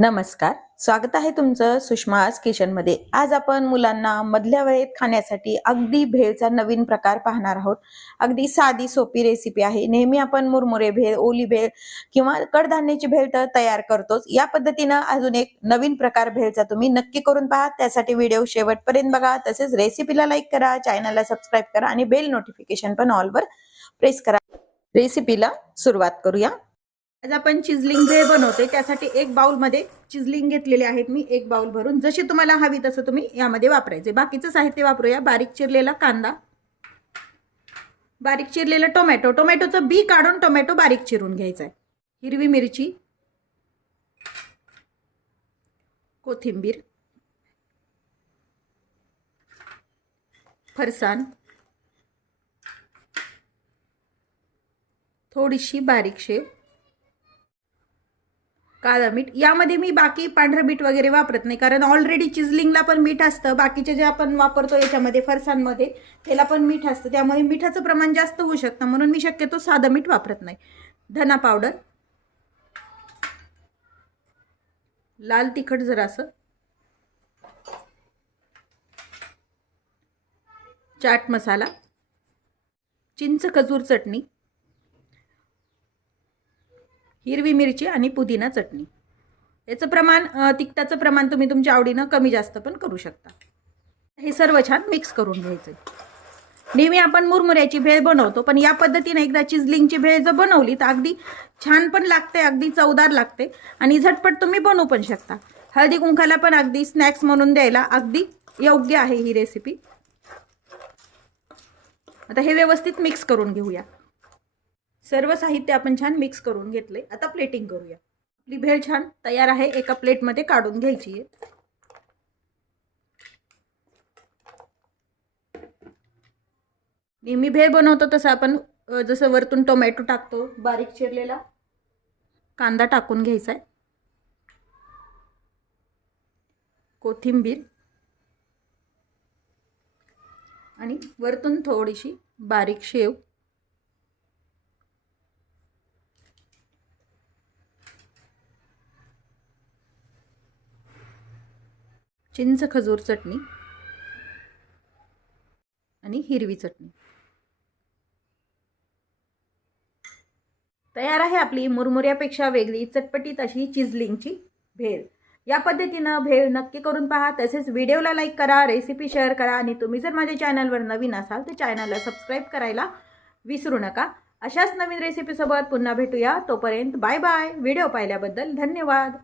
नमस्कार, स्वागत आहे तुमचं सुषमाज किचनमध्ये। आज आपण मुलांना मधल्या वेळेत खाण्यासाठी अगदी भेळचा नवीन प्रकार पाहणार आहोत। अगदी साधी सोपी रेसिपी आहे। नेहमी आपण मुरमुरे भेळ, ओली भेळ किंवा कडधान्याची भेळ तर तयार करतोच। या पद्धतीने अजून एक नवीन प्रकार भेळचा तुम्ही नक्की करून पहा। त्यासाठी व्हिडिओ शेवटपर्यंत बघा। तसेच रेसिपीला लाईक करा, चॅनलला सबस्क्राइब करा आणि बेल नोटिफिकेशन पण ऑल वर प्रेस करा। रेसिपीला सुरुवात करूया। आज आपण चिजलिंग भेळ बनवते। त्यासाठी एक बाउल मध्ये चिजलिंग घेतलेले आहेत मी, एक बाउल भरून। जशी तुम्हाला हवी तसं तुम्ही यामध्ये वापरायचे। बाकीचं साहित्य वापरूया। बारीक चिरलेला कांदा, बारीक चिरलेला टोमॅटो, टोमॅटोचं बी काढून टोमॅटो बारीक चिरून घ्यायचा आहे। हिरवी मिरची, कोथिंबीर, फरसाण, थोडीशी बारीक शेव, काळा मीठ। यामध्ये मी बाकी पांढरं मीठ वगैरे वापरत नाही, कारण ऑलरेडी चिजलिंगला पण मीठ असतं। बाकीचे जे आपण वापरतो याच्यामध्ये फरसाणमध्ये त्याला पण मीठ असतं, त्यामुळे मिठाचं प्रमाण जास्त होऊ शकतं, म्हणून मी शक्यतो साधं मीठ वापरत नाही। धना पावडर, लाल तिखट जरासं, चाट मसाला, चिंच खजूर चटणी, हिरवी मिरची आणि पुदिना चटणी। याचं प्रमाण, तिखटाचं प्रमाण तुम्ही तुमच्या आवडीनं कमी जास्त पण करू शकता। हे सर्व छान मिक्स करून घ्यायचं। नेहमी आपण मुरमुऱ्याची भेळ बनवतो, पण या पद्धतीने एकदा चिजलिंगची भेळ जर बनवली तर अगदी छान पण लागते, अगदी चवदार लागते आणि झटपट तुम्ही बनवू पण शकता। हळदी कुंकाला पण अगदी स्नॅक्स म्हणून द्यायला अगदी योग्य आहे ही रेसिपी। आता हे व्यवस्थित मिक्स करून घेऊया। सर्व साहित्य आपण छान मिक्स करून घेतले। आता प्लेटिंग करूया। आपली भेळ छान तयार आहे। एका प्लेटमध्ये काढून घ्यायची आहे। नेहमी भेळ बनवतो तसं आपण जसं वरतून टोमॅटो टाकतो, बारीक चिरलेला कांदा टाकून घ्यायचा आहे, कोथिंबीर आणि वरतून थोडीशी बारीक शेव, चिंच खजूर चटणी आणि हिरवी चटणी। तयार आहे आपली मुरमुऱ्यापेक्षा वेगळी चटपटीत अशी चिजलिंगची भेळ। या पद्धतीनं भेळ नक्की करून पहा। तसेच व्हिडिओला लाईक करा, रेसिपी शेअर करा आणि तुम्ही जर माझ्या चॅनलवर नवीन असाल तर चॅनलला सबस्क्राइब करायला विसरू नका। अशाच नवीन रेसिपी सोबत पुन्हा भेटूया। तोपर्यंत बाय बाय। व्हिडिओ पाहिल्याबद्दल धन्यवाद।